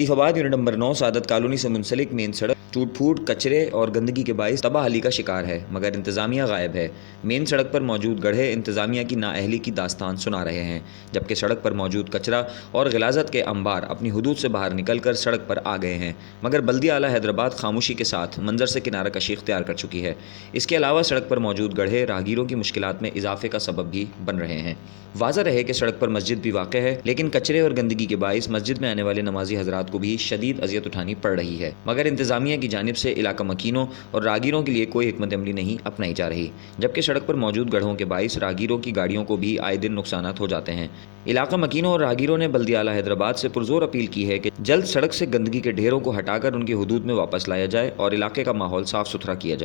लतीफ़ आबाद unit number 9 सादत colony से मुंसलिक main सड़क टूट फूट, कचरे और गंदगी के बाइस तबाहली का शिकार है, मगर इंतज़ामिया गायब है। मेन सड़क पर मौजूद गड्ढे इंतज़ामिया की नाअहली की दास्तान सुना रहे हैं, जबकि सड़क पर मौजूद कचरा और गिलाज़त के अंबार अपनी हुदूद से बाहर निकल कर सड़क पर आ गए हैं। मगर बल्दिया आला हैदराबाद खामोशी के साथ मंजर से किनारा कशी इख्तियार कर चुकी है। इसके अलावा सड़क पर मौजूद गड्ढे राहगीरों की मुश्किलात में इजाफे का सबब भी बन रहे हैं। वाज़ह रहे कि सड़क पर मस्जिद भी वाक़ है, लेकिन कचरे और गंदगी के बाइस मस्जिद में आने वाले नमाजी हजरात को भी शदीद अज़ियत उठानी पड़ रही है, मगर इंतज़ामिया की जानिब से इलाका मकीनों और राहगीरों के लिए कोई हिकमत अमली नहीं अपनाई जा रही, जबकि सड़क पर मौजूद गड्ढों के बाइस राहगीरों की गाड़ियों को भी आए दिन नुकसानात हो जाते हैं। इलाका मकीनों और राहगीरों ने बल्दिया आला हैदराबाद से पुरजोर अपील की है कि जल्द सड़क से गंदगी के ढेरों को हटाकर उनकी हुदूद में वापस लाया जाए और इलाके का माहौल साफ़ सुथरा किया जाए।